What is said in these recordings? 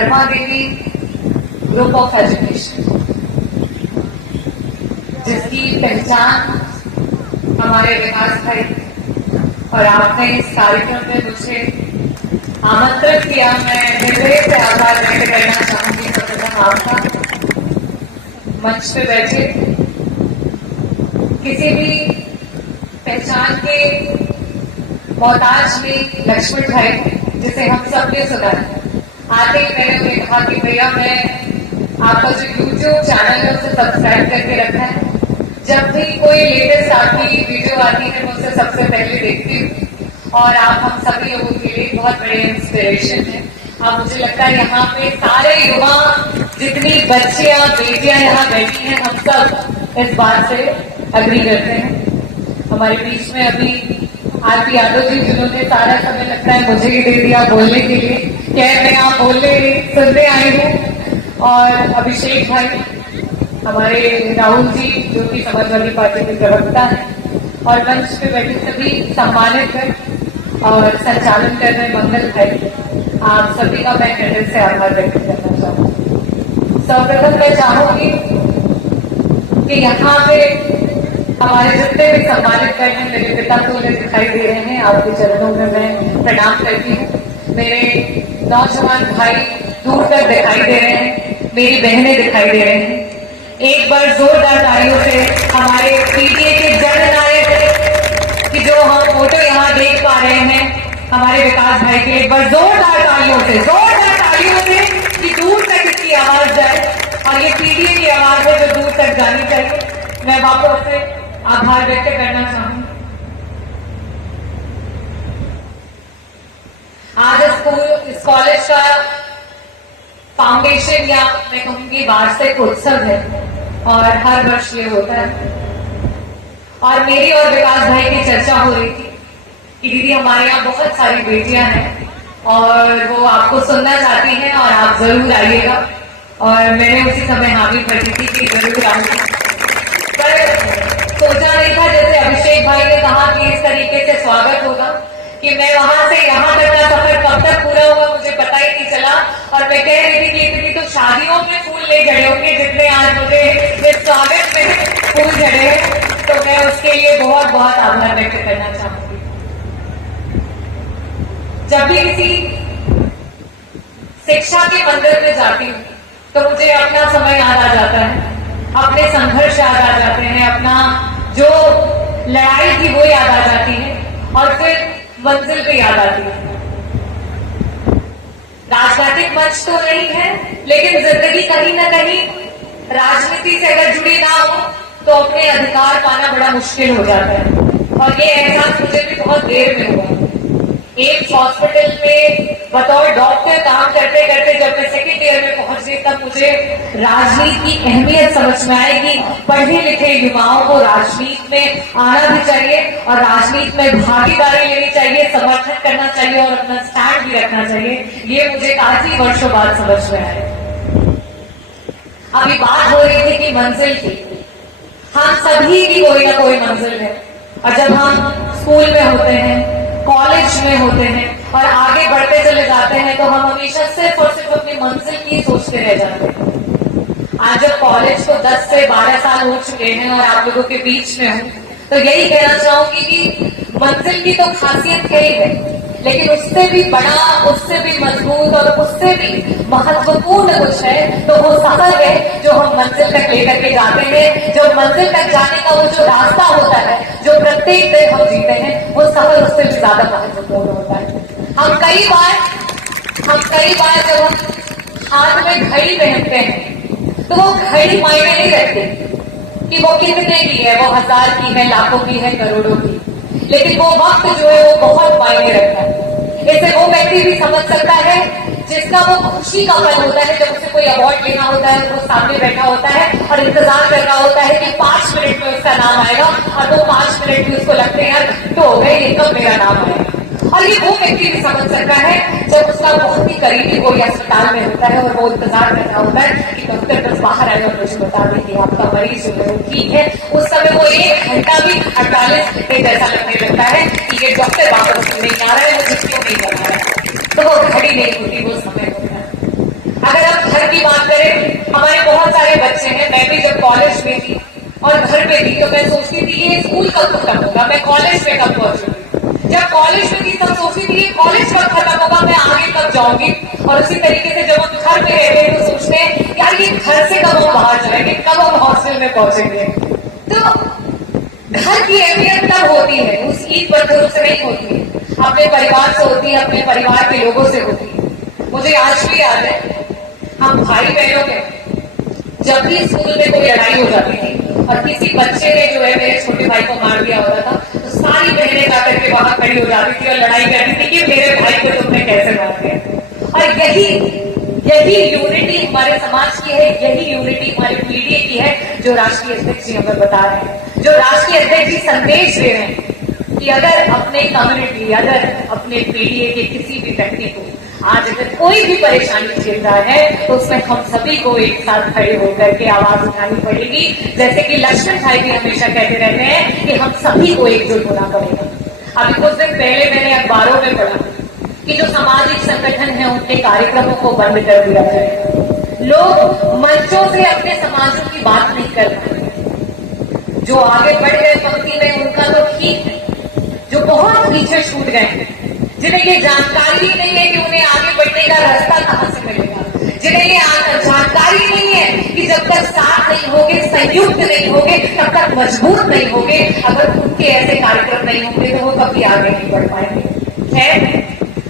Dharma Devi group of education, जिसकी पहचान हमारे विकास भाई और आपने इस कार्यक्रम में मुझे आमंत्रित किया। मैं हृदय से आभार व्यक्त करना चाहूंगी सर्वप्रथम आपका। मंच पे बैठे किसी भी पहचान के मोहताज में लक्ष्मण भाई, जिसे हम सबने सुना है, आते ही मैंने उन्हें कहा कि भैया मैं आपका जो यूट्यूब चैनल है उसे सब्सक्राइब करके रखा है। जब भी कोई लेटेस्ट आपकी वीडियो आती है मैं उसे सबसे पहले देखती हूँ और आप हम सभी लोगों के लिए बहुत बड़े इंस्पिरेशन है। अब मुझे लगता है यहाँ पे सारे युवा, जितनी बच्चियां बेटियां यहाँ बैठी हैं, हम सब इस बात से अग्री करते हैं। हमारे बीच में अभी आरती यादव जी, जिन्होंने सारा समय लगता है मुझे ही दे दिया बोलने के लिए, क्या मैं यहाँ बोलने सुनने आई हूँ। और अभिषेक भाई, हमारे राहुल जी जो कि समाजवादी पार्टी के प्रवक्ता हैं, और मंच पे बैठे सभी सम्मानित हैं और संचालन कर रहे मंगल भाई, आप सभी का मैं हृदय से आभार व्यक्त करना चाहूँगी। सर्वप्रथम मैं चाहूंगी कि यहाँ पे हमारे जितने भी सम्मानित कर हैं, मेरे पिता तो उन्हें दिखाई दे रहे हैं, आपके चरणों में मैं प्रणाम करती हूँ। मेरे नौजवान भाई दूर तक दिखाई दे रहे हैं, मेरी बहनें दिखाई दे रहे हैं। एक बार जोरदार तालियों से हमारे पीटीए के जननायक की जो हम फोटो यहाँ देख पा रहे हैं, हमारे विकास भाई के एक बार जोरदार तालियों से कि दूर तक इसकी आवाज जाए, और ये पीटीए की आवाज है जो दूर तक जानी चाहिए। मैं वापस से आभार व्यक्त करना चाहूंगी। आज इस कॉलेज का फाउंडेशन या मैं कहूंगी वार्षिक उत्सव है और हर वर्ष ये होता है। और मेरी और विकास भाई की चर्चा हो रही थी कि दीदी हमारे यहाँ बहुत सारी बेटियां हैं और वो आपको सुनना चाहती हैं और आप जरूर आइएगा। और मैंने उसी समय हामी भरी थी कि जरूर आऊंगी, पर सोचा नहीं था, जैसे अभिषेक भाई ने कहा कि इस तरीके से स्वागत होगा, कि मैं वहां से यहाँ तक का सफर कब तक पूरा होगा मुझे पता ही नहीं चला। और मैं कह रही थी कि इतनी तो शादियों के फूल नहीं झड़े होंगे जितने आज मुझे इस स्वागत में फूल झड़े हैं, तो मैं उसके लिए बहुत बहुत आभार व्यक्त करना चाहूंगी। जब भी किसी शिक्षा के मंदिर में जाती हूँ तो मुझे अपना समय याद आ जाता है, अपने संघर्ष याद आ जाते हैं, अपना जो लड़ाई थी वो याद आ जाती है, और फिर मंजिल पे याद आती है। राजनीतिक मंच तो नहीं है, लेकिन जिंदगी कहीं ना कहीं राजनीति से अगर जुड़ी ना हो तो अपने अधिकार पाना बड़ा मुश्किल हो जाता है। और ये एहसास मुझे भी बहुत देर में हुआ। एम्स हॉस्पिटल में बतौर डॉक्टर काम करते करते जब मैं सेकेंड ईयर में पहुंच गई, तब मुझे राजनीति की अहमियत समझ में आई कि पढ़े लिखे युवाओं को राजनीति में आना भी चाहिए और राजनीति में भागीदारी लेनी चाहिए, समर्थन करना चाहिए और अपना स्टैंड भी रखना चाहिए। ये मुझे काफी वर्षों बाद समझ में आया। अभी बात हो रही थी कि मंजिल की, हम सभी की कोई ना कोई मंजिल है, और जब हम स्कूल में होते हैं, कॉलेज में होते हैं और आगे बढ़ते चले जाते हैं तो हम हमेशा सिर्फ और सिर्फ अपनी मंजिल की सोचते रह जाते हैं। आज जब कॉलेज को 10 से 12 साल हो चुके हैं और आप लोगों के बीच में हूं, तो यही कहना चाहूंगी कि मंजिल की तो खासियत यही है, लेकिन उससे भी बड़ा, उससे भी मजबूत और उससे भी महत्वपूर्ण कुछ है तो वो सफर है जो हम मंजिल तक लेकर के जाते हैं। जो मंजिल तक जाने का वो जो रास्ता होता है, जो प्रत्येक दिन हम जीते हैं, वो सफर उससे भी ज्यादा महत्वपूर्ण होता है। हम कई बार जब हम हाथ में घड़ी पहनते हैं तो वो घड़ी मायने नहीं रखती कि वो कितने की है, वो 1000 की है, लाखों की है, करोड़ों की, लेकिन वो वक्त जो है वो बहुत मायने रखता है। इसे वो व्यक्ति भी समझ सकता है जिसका वो खुशी का पल होता है, जब उसे कोई अवार्ड लेना होता है तो वो सामने बैठा होता है और इंतजार कर रहा होता है कि 5 मिनट में उसका नाम आएगा, और वो 5 मिनट भी उसको लगते हैं यार तो हो गए, ये कब मेरा नाम आएगा। और ये वो व्यक्ति भी समझ सकता है जब उसका बहुत ही करीबी कोई अस्पताल में होता है और वो इंतजार कर रहा होता है कि डॉक्टर बस बाहर आए और मुझे बता दें कि आपका मरीज जो है वो ठीक है। उस समय वो 1 घंटा भी 48 घंटे जैसा लगने लगता है कि ये डॉक्टर वापस नहीं आ रहा है, मुझे क्यों नहीं कर रहा है, तो वो घड़ी नहीं होती, वो समय होता है। कॉलेज में थी और घर पे थी तो मैं सोचती थी ये स्कूल कब खत्म होगा, मैं कॉलेज में कब पहुंचूंगी। जब कॉलेज में थी तब सोचती थी ये कॉलेज कब खत्म होगा, मैं आगे कब जाऊंगी। और उसी तरीके से जब हम घर पे रहते हैं तो सोचते हैं यार ये घर से कब हम बाहर जाएंगे, कब हम हॉस्टल में पहुंचेंगे। तो घर की अहमियत तब होती है, उस ईद बंधुओं से नहीं होती है, अपने परिवार से होती है, अपने परिवार के लोगों से होती है। मुझे आज भी याद है हम भाई बहनों के जब भी स्कूल में कोई लड़ाई हो जाती थी और किसी बच्चे ने जो है मेरे छोटे भाई को मार दिया होता था तो सारी बहनें जाकर के वहां खड़ी हो जाती थी और लड़ाई करती थी कि मेरे भाई को तुमने कैसे मार दिया। और यही यूनिटी हमारे समाज की है, यही यूनिटी हमारे पीडीए की है जो राष्ट्रीय अध्यक्ष जी हमें बता रहे हैं, जो राष्ट्रीय अध्यक्ष जी संदेश दे रहे हैं कि अगर अपने कम्युनिटी, अगर अपने पीडीए के किसी भी व्यक्ति को आज अगर कोई भी परेशानी झेल रहा है तो उसमें हम सभी को एक साथ खड़े होकर के आवाज उठानी पड़ेगी। जैसे कि लक्ष्मण भाई भी हमेशा कहते रहते हैं कि हम सभी को एकजुट होना पड़ेगा। अभी कुछ दिन पहले मैंने अखबारों में पढ़ा कि जो सामाजिक संगठन है उनके कार्यक्रमों को बंद कर दिया जाए, लोग मंचों से अपने समाजों की बात नहीं कर पाएंगे। जो आगे बढ़ गए पंक्ति में उनका तो ठीक है, जो बहुत पीछे छूट गए, जिन्हें ये जानकारी ही नहीं है कि उन्हें आगे बढ़ने का रास्ता कहां से मिलेगा, जिन्हें ये जानकारी नहीं है कि जब तक साथ नहीं होगे, संयुक्त नहीं होगे, तब तक मजबूत नहीं होगे, अगर उनके ऐसे कार्यक्रम नहीं होंगे तो वो कभी आगे नहीं बढ़ पाएंगे। खैर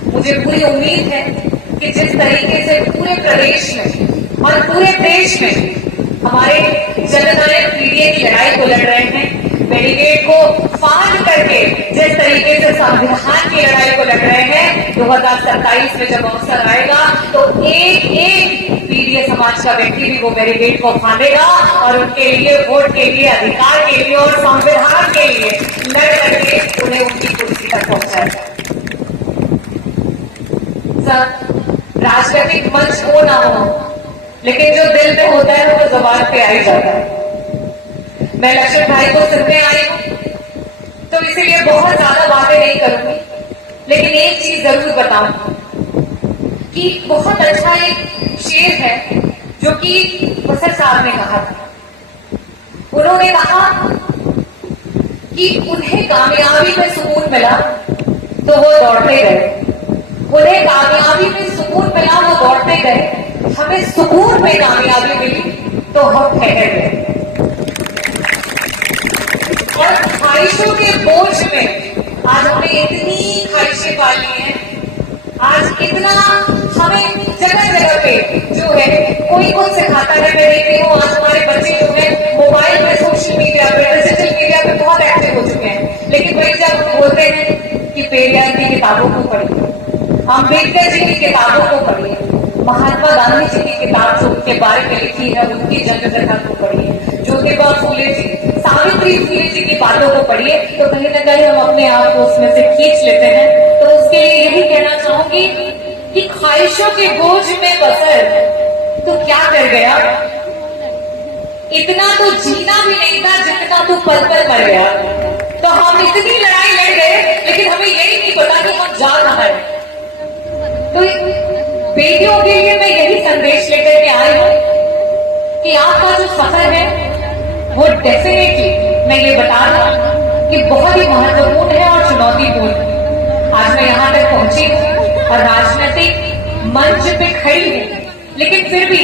मुझे पूरी उम्मीद है कि जिस तरीके से पूरे प्रदेश में और पूरे देश में हमारे जननायक पीडीए की लड़ाई को लड़ रहे हैं, बैरिकेड को फाड़ करके जिस तरीके से संविधान की लड़ाई को लड़ रहे हैं, 2027 में जब अवसर आएगा तो एक एक पीडीए समाज का व्यक्ति भी वो बैरिकेड को फाड़ेगा और उनके लिए, वोट के लिए, अधिकार के लिए और संविधान के लिए लड़ करके उन्हें उनकी कुर्सी तक पहुंचाएगा। सर राजनीतिक मंच हो ना हो, लेकिन जो दिल में होता है वो जुबान पे आ ही जाता है। मैं लक्ष्मण भाई को सुनने आई हूं तो इसीलिए बहुत ज्यादा बातें नहीं करूंगी, लेकिन एक चीज जरूर बताऊं कि बहुत अच्छा एक शेर है जो कि बसर साहब ने कहा था। उन्होंने कहा कि उन्हें कामयाबी में सुकून मिला तो वो दौड़ते गए, उन्हें कामयाबी में सुकून मिला वो दौड़ते गए, हमें सुकून में कामयाबी मिली तो हम ठहर गए। और ख्वाहिशों के बोझ में आज हमने इतनी ख्वाहिशें पाली हैं, आज इतना हमें जगह जगह पे जो है कोई कुछ सिखाता है। मैं देख रही हूँ आज हमारे बच्चे जो है मोबाइल पे, सोशल मीडिया पे, डिजिटल मीडिया पे बहुत एक्टिव हो चुके हैं, लेकिन वही जब बोलते हैं कि पेरियार की किताबों को पढ़िए, अम्बेडकर जी की किताबों को पढ़िए, महात्मा गांधी जी की किताब जो उनके बारे में लिखी है उनकी जन्मकथा को पढ़िए, ज्योतिबा फूले जी, सावित्री फूले जी की बातों को पढ़िए, तो कहीं ना कहीं हम अपने आप को उसमें से खींच लेते हैं। तो उसके लिए यही कहना चाहूंगी कि ख्वाहिशों के बोझ में बसर तो क्या कर गया, इतना तो जीना भी नहीं था जितना तो पल पल मर गया। तो हम इतनी लड़ाई लड़ गए लेकिन हमें यही नहीं पता कि हम जा कहां है। तो बेटियों के लिए मैं यही संदेश लेकर के आई हूं कि आपका जो सफर है वो डेफिनेटली मैं ये बता रहा कि बहुत ही महत्वपूर्ण है और चुनौतीपूर्ण है। आज मैं यहां तक पहुंची हूं और राजनीतिक मंच पे खड़ी हूं, लेकिन फिर भी